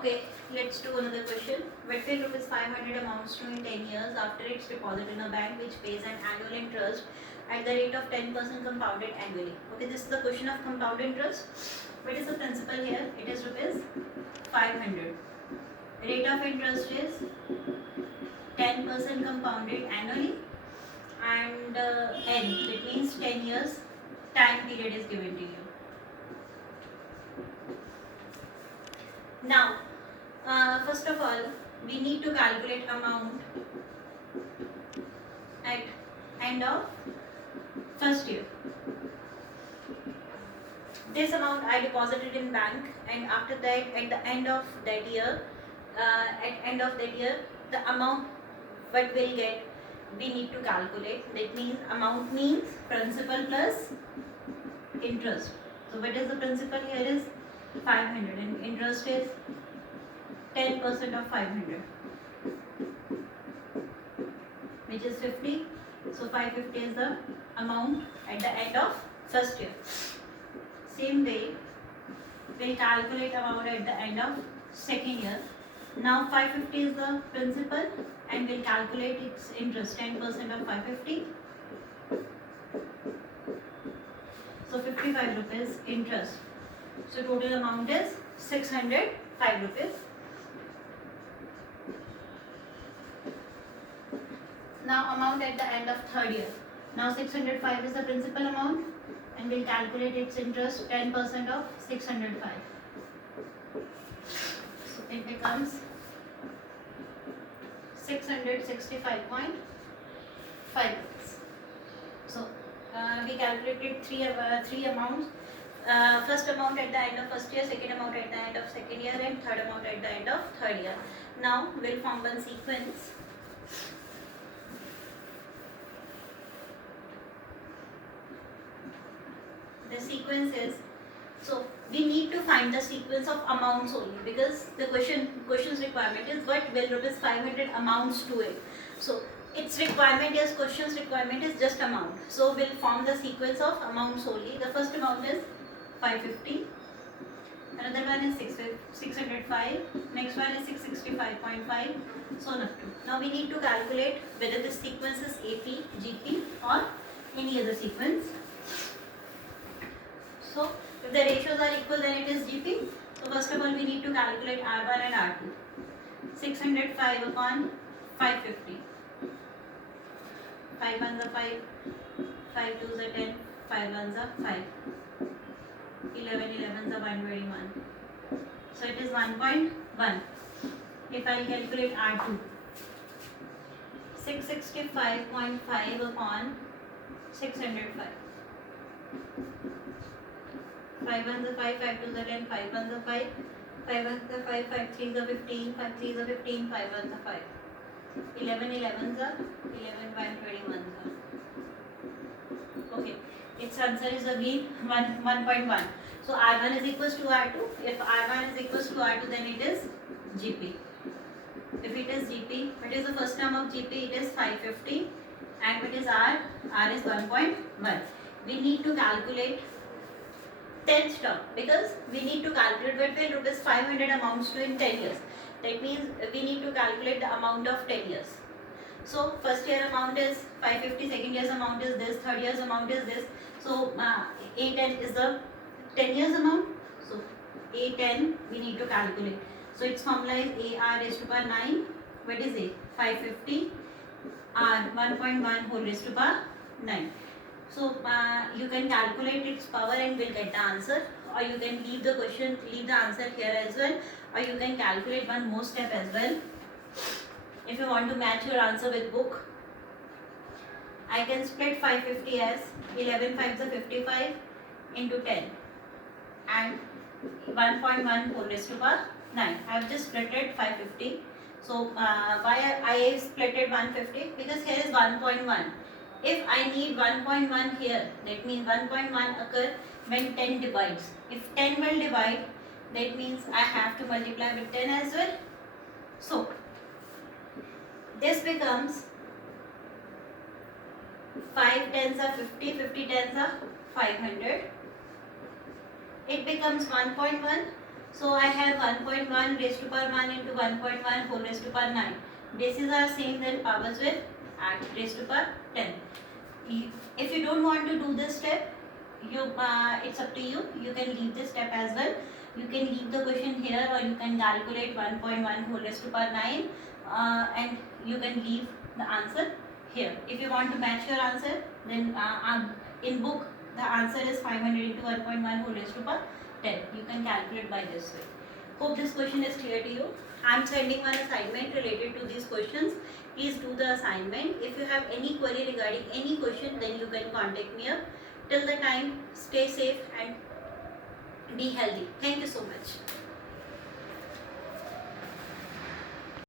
Okay, let's do another question. Between rupees 500 amounts to in 10 years after its deposit in a bank which pays an annual interest at the rate of 10% compounded annually. Okay, this is the question of compound interest. What is the principal here? It is rupees 500. Rate of interest is 10% compounded annually, and N, that means 10 years time period is given to you. Now, first of all, we need to calculate amount at end of first year. This amount I deposited in bank, and after that, at the end of that year, the amount what we'll get, we need to calculate. That means amount means principal plus interest. So what is the principal here is 500 and interest is 10% of 500, which is 50. So 550 is the amount at the end of first year. Same way, we'll calculate amount at the end of second year. Now 550 is the principal and we'll calculate its interest, 10% of 550. So 55 rupees interest. So total amount is 605 rupees. Now amount at the end of third year. Now 605 is the principal amount and we'll calculate its interest, 10% of 605. So it becomes 665.5 rupees. So we calculated three amounts. First amount at the end of first year, second amount at the end of second year, and third amount at the end of third year. Now we'll form one sequence. The sequence is, so we need to find the sequence of amounts only, because the question's requirement is what will rupees 500 amounts to it. So its requirement is, question's requirement is just amount. So we'll form the sequence of amounts only. The first amount is 550, another one is 605, next one is 665.5, so on up to. Now we need to calculate whether this sequence is AP, GP or any other sequence. So if the ratios are equal, then it is GP. So first of all, we need to calculate R1 and R2. 605 upon 550. 5 ones are 5, 5 twos are 10, 5 ones are 5. 11 11s are 121. So it is 1.1. If I calculate R2, 665.5 upon 605. 5 ones are 5, 5 twos are 10, 5 ones are 5, 5 ones are 5, 5 threes are 15, 5 threes are 15, 5 ones are 5. 11 11s are 11, 121s are. Okay, its answer is again 1.1. So R1 is equals to R2. If R1 is equals to R2, then it is GP. If it is GP, what is the first term of GP? It is 550. And what is R? R is 1.1. We need to calculate 10th term, because we need to calculate what will rupees 500 amounts to in 10 years. That means we need to calculate the amount of 10 years. So first year amount is 550, second year's amount is this, third year's amount is this. So A10 is the 10 years amount. So A10 we need to calculate. So its formula is AR raised to power 9. What is A? 550 R 1.1 whole raised to power 9. So you can calculate its power and will get the answer, or you can leave the question, leave the answer here as well, or you can calculate one more step as well. If you want to match your answer with book, I can split 550 as 11 5s are 55 into 10 and 1.1 whole raised to power 9. I have just splitted 550. So why I splitted 150? Because here is 1.1. If I need 1.1 here, that means 1.1 occur when 10 divides. If 10 will divide, that means I have to multiply with 10 as well. So this becomes 5 tens are 50, 50 tens are 500. It becomes 1.1 So I have 1.1 raised to power 1 into 1.1 whole raised to power 9. Bases are same, then powers will add raised to power 10. If you don't want to do this step, it's up to you. You can leave this step as well. You can leave the question here, or you can calculate 1.1 whole raised to power 9 and you can leave the answer here. If you want to match your answer, then in book the answer is 500 into 1.1 whole raised to power 10. You can calculate by this way. Hope this question is clear to you. I am sending one assignment related to these questions. Please do the assignment. If you have any query regarding any question, then you can contact me up. Till the time, stay safe and be healthy. Thank you so much.